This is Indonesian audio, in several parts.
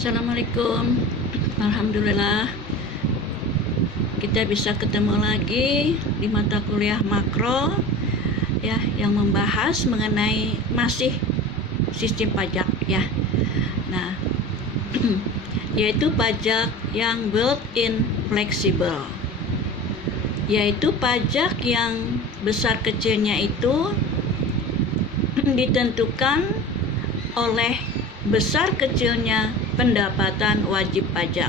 Assalamualaikum. Alhamdulillah kita bisa ketemu lagi di mata kuliah makro ya, yang membahas mengenai masih sistem pajak ya. Nah, yaitu pajak yang built-in flexible, yaitu pajak yang besar kecilnya itu ditentukan oleh besar kecilnya pendapatan wajib pajak.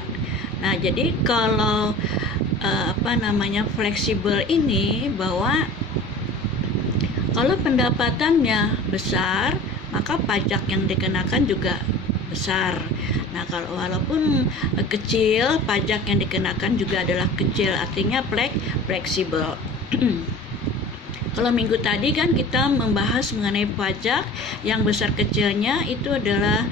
Nah, jadi kalau fleksibel ini bahwa kalau pendapatannya besar, maka pajak yang dikenakan juga besar. Nah, kalau walaupun kecil, pajak yang dikenakan juga adalah kecil, artinya fleksibel. Kalau minggu tadi kan kita membahas mengenai pajak yang besar kecilnya itu adalah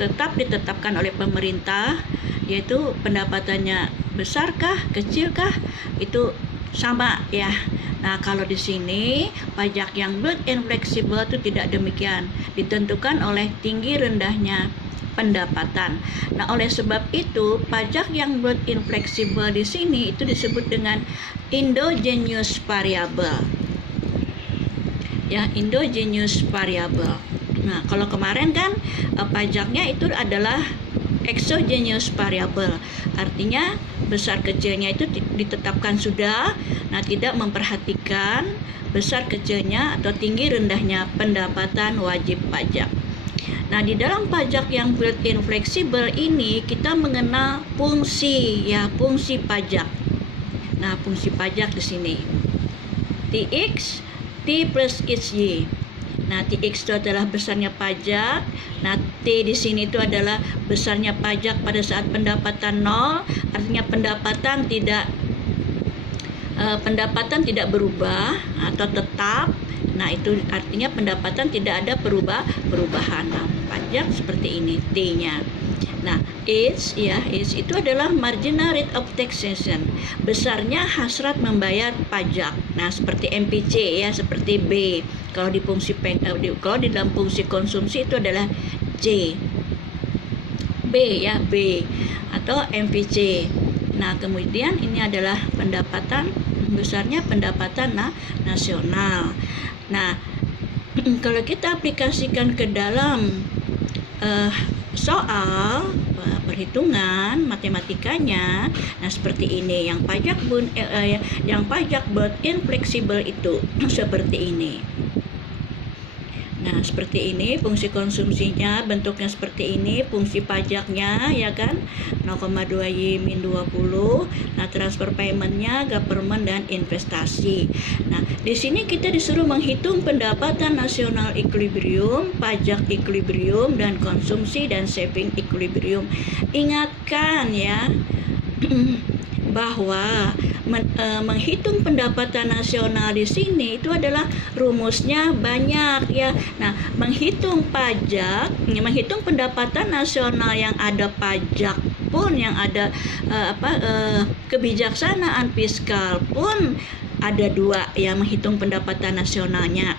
tetap ditetapkan oleh pemerintah, yaitu pendapatannya besarkah, kecilkah, itu sama ya. Nah, kalau di sini pajak yang built-in flexible itu tidak demikian, ditentukan oleh tinggi rendahnya pendapatan. Nah, oleh sebab itu pajak yang built-in flexible di sini itu disebut dengan endogenous variable. Ya, endogenous variable. Nah, kalau kemarin kan pajaknya itu adalah exogenous variable. Artinya besar kecilnya itu ditetapkan sudah, nah tidak memperhatikan besar kecilnya atau tinggi rendahnya pendapatan wajib pajak. Nah, di dalam pajak yang built-in fleksibel ini kita mengenal fungsi ya, fungsi pajak. Nah, fungsi pajak di sini Tx T plus XY. Nah, Tx itu adalah besarnya pajak. Nah, T di sini itu adalah besarnya pajak pada saat pendapatan 0, artinya pendapatan tidak berubah atau tetap. Nah, itu artinya pendapatan tidak ada perubahan. Nah, pajak seperti ini T-nya. Nah, H itu adalah marginal rate of taxation, besarnya hasrat membayar pajak. Nah, seperti MPC ya, seperti B. Kalau di dalam fungsi konsumsi itu adalah J. B ya, B atau MPC. Nah, kemudian ini adalah besarnya pendapatan nasional. Nah, kalau kita aplikasikan ke dalam soal perhitungan matematikanya, nah seperti ini, yang pajak built-in fleksibel itu seperti ini. Nah, seperti ini fungsi konsumsinya, bentuknya seperti ini, fungsi pajaknya ya kan 0,2Y-20. Nah, transfer paymentnya government dan investasi. Nah, di sini kita disuruh menghitung pendapatan nasional equilibrium, pajak equilibrium, dan konsumsi dan saving equilibrium. Ingatkan ya bahwa menghitung pendapatan nasional di sini itu adalah rumusnya banyak ya. Nah, menghitung pendapatan nasional yang ada pajak pun, yang ada kebijaksanaan fiskal pun ada dua ya, menghitung pendapatan nasionalnya.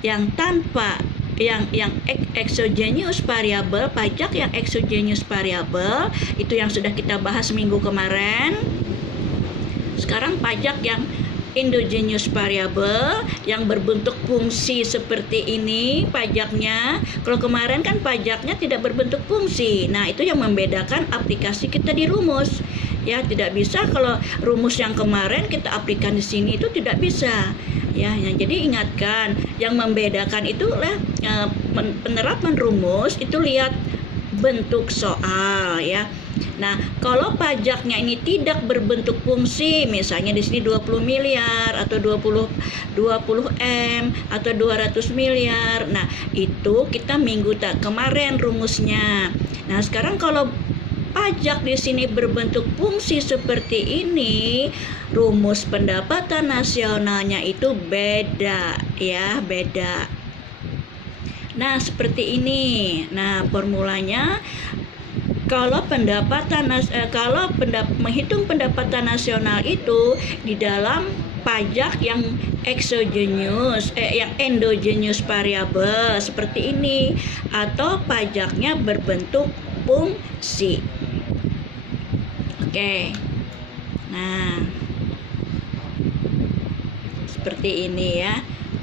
Yang tanpa yang exogenous variable, pajak yang exogenous variable itu yang sudah kita bahas minggu kemarin. Sekarang pajak yang endogenous variable yang berbentuk fungsi seperti ini pajaknya. Kalau kemarin kan pajaknya tidak berbentuk fungsi. Nah, itu yang membedakan aplikasi kita di rumus. Ya, tidak bisa kalau rumus yang kemarin kita aplikasikan di sini itu tidak bisa. Ya, jadi ingatkan, yang membedakan itulah penerapan rumus itu lihat bentuk soal ya. Nah, kalau pajaknya ini tidak berbentuk fungsi, misalnya di sini 20 miliar atau 20 M atau 200 miliar. Nah, itu kita minggu kemarin rumusnya. Nah, sekarang kalau pajak di sini berbentuk fungsi seperti ini, rumus pendapatan nasionalnya itu beda ya, beda. Nah, seperti ini. Nah, formulanya kalau menghitung pendapatan nasional itu di dalam pajak yang yang endogenous variable seperti ini, atau pajaknya berbentuk fungsi. Oke. Nah, seperti ini ya.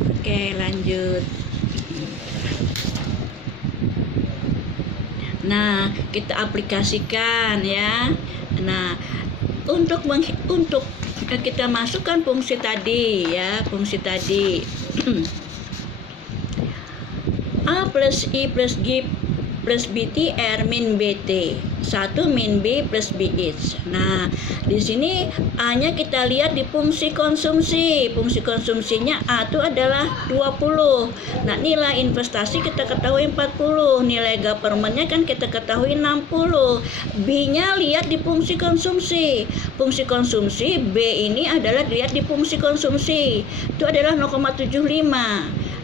Oke, lanjut. Nah, kita aplikasikan ya. Nah, untuk kita masukkan fungsi tadi ya, fungsi tadi. A plus I plus G plus BTR min BT 1 min B plus BH. Nah, di sini A-nya kita lihat di fungsi konsumsi. Fungsi konsumsinya A itu adalah 20. Nah, nilai investasi kita ketahui 40. Nilai government-nya kan kita ketahui 60. B-nya lihat di fungsi konsumsi. Fungsi konsumsi B ini adalah lihat di fungsi konsumsi. Itu adalah 0,75.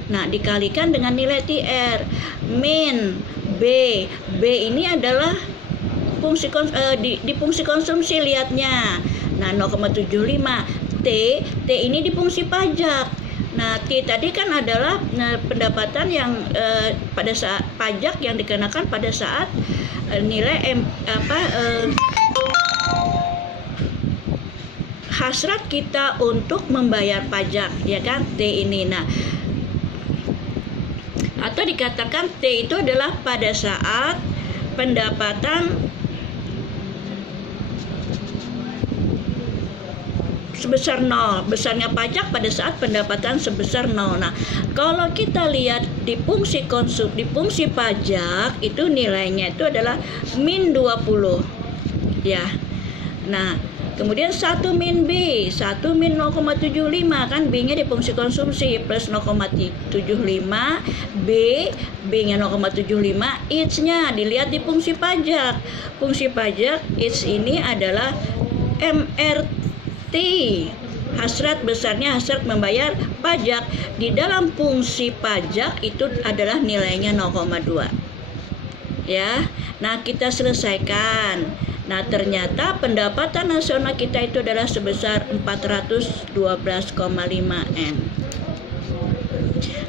Nah, dikalikan dengan nilai TR min B. B ini adalah fungsi di fungsi konsumsi lihatnya. Nah, 0,75. T ini di fungsi pajak. Nah, T tadi kan adalah pendapatan yang pada saat pajak yang dikenakan pada saat nilai hasrat kita untuk membayar pajak, ya kan? T ini. Nah, atau dikatakan T itu adalah pada saat pendapatan sebesar 0, besarnya pajak pada saat pendapatan sebesar 0. Nah, kalau kita lihat di fungsi di fungsi pajak itu nilainya itu adalah min 20 ya. Nah, kemudian 1 min B, 1 min 0,75 kan B-nya di fungsi konsumsi plus 0,75 B-nya 0,75, H-nya dilihat di fungsi pajak. Fungsi pajak H ini adalah MRT, hasrat besarnya hasrat membayar pajak. Di dalam fungsi pajak itu adalah nilainya 0,2. Ya. Nah, kita selesaikan. Nah, ternyata pendapatan nasional kita itu adalah sebesar 412,5 M.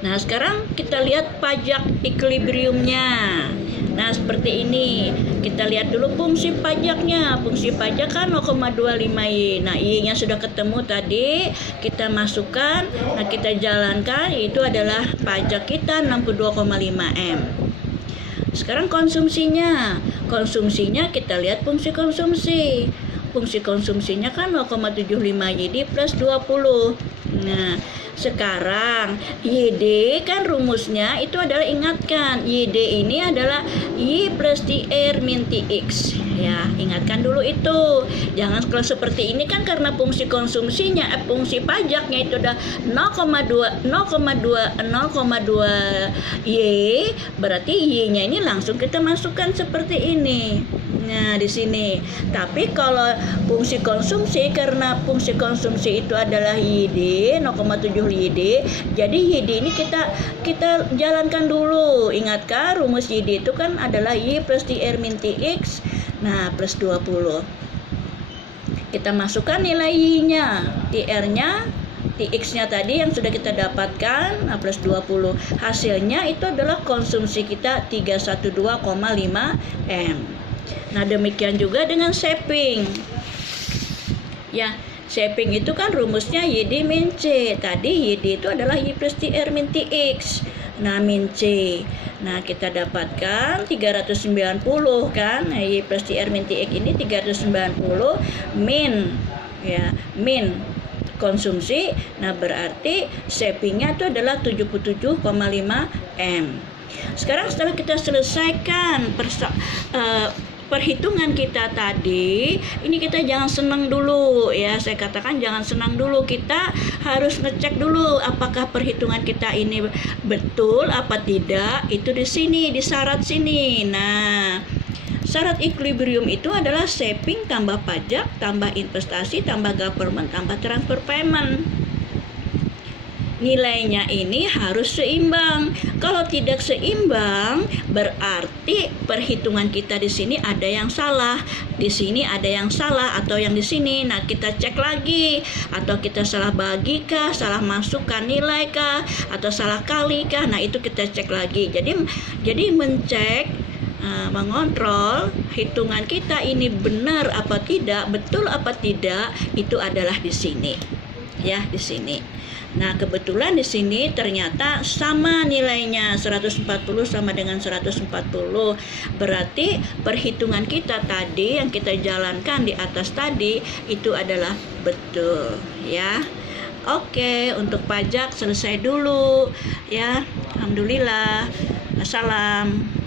Nah, sekarang kita lihat pajak equilibriumnya. Nah, seperti ini. Kita lihat dulu fungsi pajaknya. Fungsi pajak kan 0,25 Y. Nah, Y-nya sudah ketemu tadi. Kita masukkan. Nah, kita jalankan. Itu adalah pajak kita 62,5 M. Sekarang konsumsinya kita lihat fungsi konsumsi. Fungsi konsumsinya kan 0,75 YD plus 20. Nah, sekarang YD kan rumusnya itu adalah, ingatkan, YD ini adalah Y plus TR min TX. Ya, ingatkan dulu itu. Jangan kalau seperti ini kan karena fungsi konsumsinya, fungsi pajaknya itu udah 0,2 Y, berarti Y-nya ini langsung kita masukkan seperti ini. Nah, di sini. Tapi kalau fungsi konsumsi, karena fungsi konsumsi itu adalah YD 0,7 YD, jadi YD ini kita jalankan dulu. Ingatkan rumus YD itu kan adalah Y plus TR min TX. Nah, plus 20. Kita masukkan nilai Y-nya, TR-nya, TX-nya tadi yang sudah kita dapatkan, nah plus 20. Hasilnya itu adalah konsumsi kita 312,5 M. Nah, demikian juga dengan shaping. Ya, shaping itu kan rumusnya YD min C. Tadi YD itu adalah Y plus TR min TX. Nah, min C. Nah, kita dapatkan 390 kan. Nah, Y plus TR min TX ini 390 min ya, min konsumsi. Nah, berarti shapingnya itu adalah 77,5 M. Sekarang setelah kita selesaikan perhitungan kita tadi, ini kita jangan senang dulu ya. Saya katakan jangan senang dulu. Kita harus ngecek dulu apakah perhitungan kita ini betul apa tidak. Itu di sini, di syarat sini. Nah, syarat equilibrium itu adalah shaping tambah pajak tambah investasi tambah government tambah transfer payment. Nilainya ini harus seimbang. Kalau tidak seimbang, berarti perhitungan kita di sini ada yang salah, di sini ada yang salah, atau yang di sini. Nah, kita cek lagi, atau kita salah bagi kah, salah masukkan nilai kah, atau salah kali kah. Nah, itu kita cek lagi. Jadi mencek mengontrol hitungan kita ini benar apa tidak, betul apa tidak, itu adalah di sini. Ya, di sini. Nah, kebetulan di sini ternyata sama nilainya, 140 sama dengan 140. Berarti perhitungan kita tadi yang kita jalankan di atas tadi itu adalah betul, ya. Oke, untuk pajak selesai dulu, ya. Alhamdulillah. Assalam.